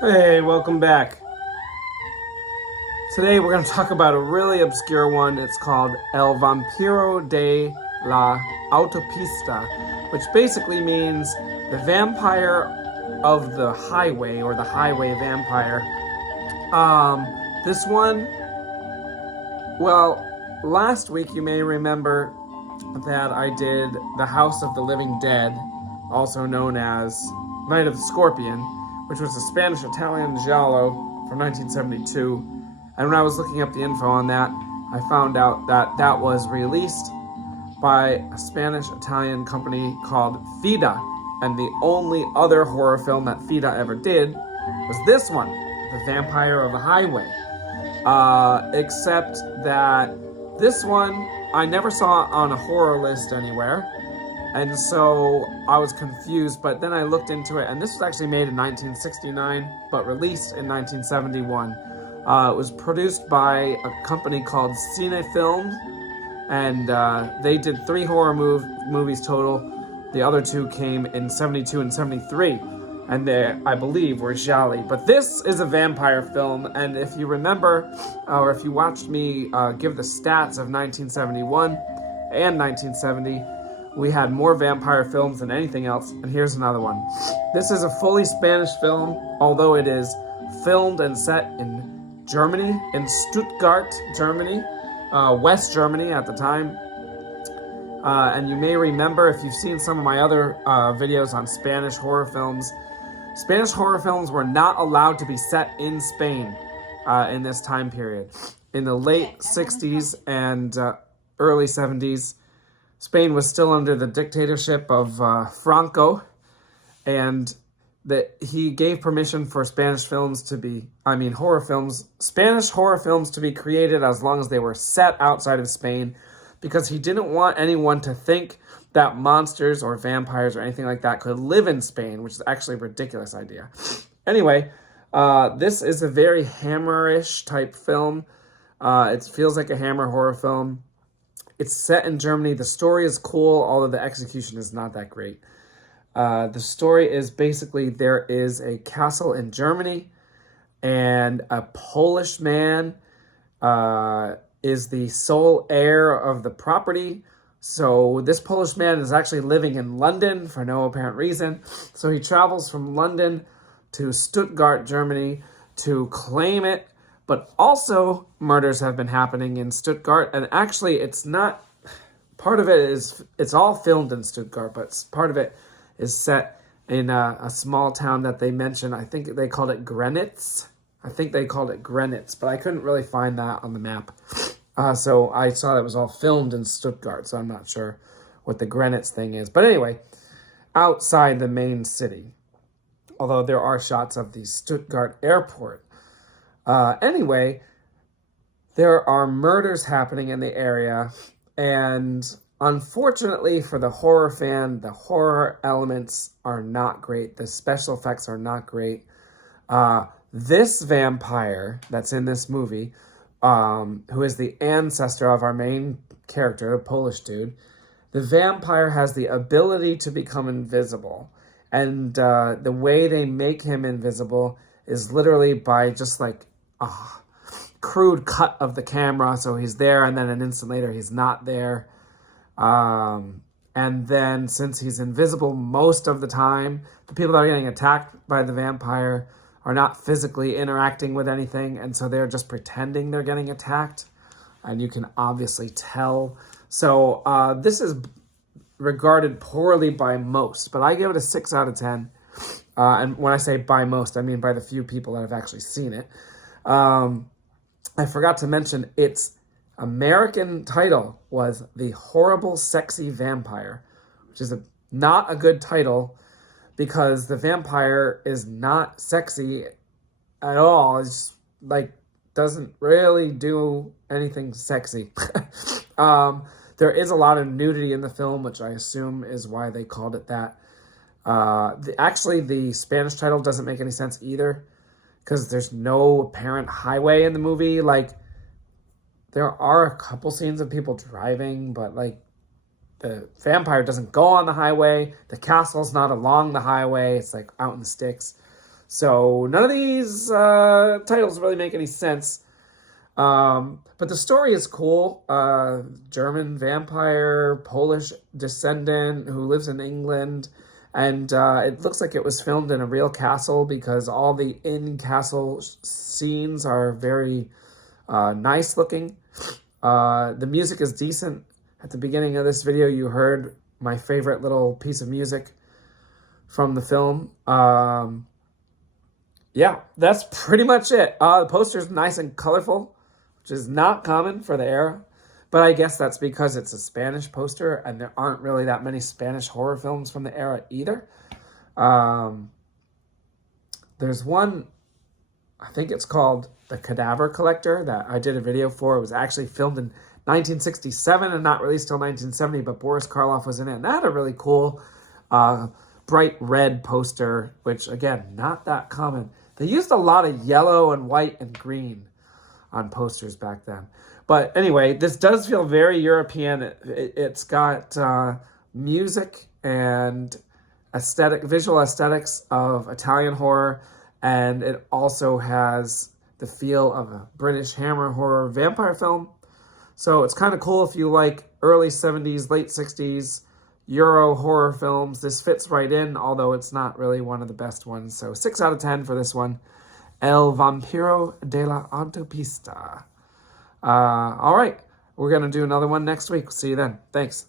Hey, welcome back. Today we're going to talk about a really obscure one. It's called El Vampiro de la Autopista, which basically means the vampire of the highway, or the highway vampire. This one, well, last week you may remember that I did The House of the Living Dead, also known as Night of the Scorpion, which was a Spanish-Italian giallo from 1972. And when I was looking up the info on that, I found out that that was released by a Spanish-Italian company called Fida. And the only other horror film that Fida ever did was this one, The Vampire of the Highway. Except that this one I never saw on a horror list anywhere. And so I was confused, but then I looked into it, and this was actually made in 1969, but released in 1971. It was produced by a company called Cine Films, and they did 3 horror movies total. The other 2 came in 72 and 73, and they, I believe, were gialli. But this is a vampire film, and if you remember, or if you watched me give the stats of 1971 and 1970, we had more vampire films than anything else, and here's another one. This is a fully Spanish film, although it is filmed and set in Germany, in Stuttgart, Germany, West Germany at the time. And you may remember, if you've seen some of my other videos on Spanish horror films were not allowed to be set in Spain in this time period. In the late 60s and early 70s, Spain was still under the dictatorship of Franco, and that he gave permission for Spanish horror films to be created as long as they were set outside of Spain, because he didn't want anyone to think that monsters or vampires or anything like that could live in Spain, which is actually a ridiculous idea. Anyway, this is a very Hammer-ish type film. It feels like a Hammer horror film. It's set in Germany. The story is cool, although the execution is not that great. The story is basically there is a castle in Germany, and a Polish man is the sole heir of the property. So this Polish man is actually living in London for no apparent reason. So he travels from London to Stuttgart, Germany to claim it. But also, murders have been happening in Stuttgart, and actually, it's not, part of it is, it's all filmed in Stuttgart, but part of it is set in a small town that they mentioned. I think they called it Grenitz. But I couldn't really find that on the map. So I saw that it was all filmed in Stuttgart, so I'm not sure what the Grenitz thing is. But anyway, outside the main city, although there are shots of the Stuttgart airport. Anyway, there are murders happening in the area, and unfortunately for the horror fan, the horror elements are not great. The special effects are not great. This vampire that's in this movie, who is the ancestor of our main character, the Polish dude, the vampire has the ability to become invisible. And the way they make him invisible is literally by just like a crude cut of the camera, so he's there, and then an instant later he's not there. And then since he's invisible most of the time, the people that are getting attacked by the vampire are not physically interacting with anything, and so they're just pretending they're getting attacked, and you can obviously tell. So this is regarded poorly by most, but I give it a 6 out of 10. And when I say by most, I mean by the few people that have actually seen it. I forgot to mention its American title was The Horrible Sexy Vampire, which is not a good title because the vampire is not sexy at all. It's just, like, doesn't really do anything sexy. There is a lot of nudity in the film, which I assume is why they called it that. Actually, the Spanish title doesn't make any sense either, because there's no apparent highway in the movie. Like, there are a couple scenes of people driving, but, like, the vampire doesn't go on the highway. The castle's not along the highway. It's, like, out in the sticks. So none of these titles really make any sense. But the story is cool. German vampire, Polish descendant who lives in England. And it looks like it was filmed in a real castle because all the in-castle scenes are very nice looking. The music is decent. At the beginning of this video, you heard my favorite little piece of music from the film. Yeah, that's pretty much it. The poster's nice and colorful, which is not common for the era. But I guess that's because it's a Spanish poster, and there aren't really that many Spanish horror films from the era either. There's one, I think it's called The Cadaver Collector, that I did a video for. It was actually filmed in 1967 and not released till 1970, but Boris Karloff was in it. And that had a really cool bright red poster, which, again, not that common. They used a lot of yellow and white and green on posters back then. But anyway, this does feel very European. It's got music and visual aesthetics of Italian horror, and it also has the feel of a British Hammer horror vampire film. So it's kind of cool if you like early 70s, late 60s Euro horror films. This fits right in, although it's not really one of the best ones. So 6 out of 10 for this one. El Vampiro de la Autopista. All right, we're going to do another one next week. See you then. Thanks.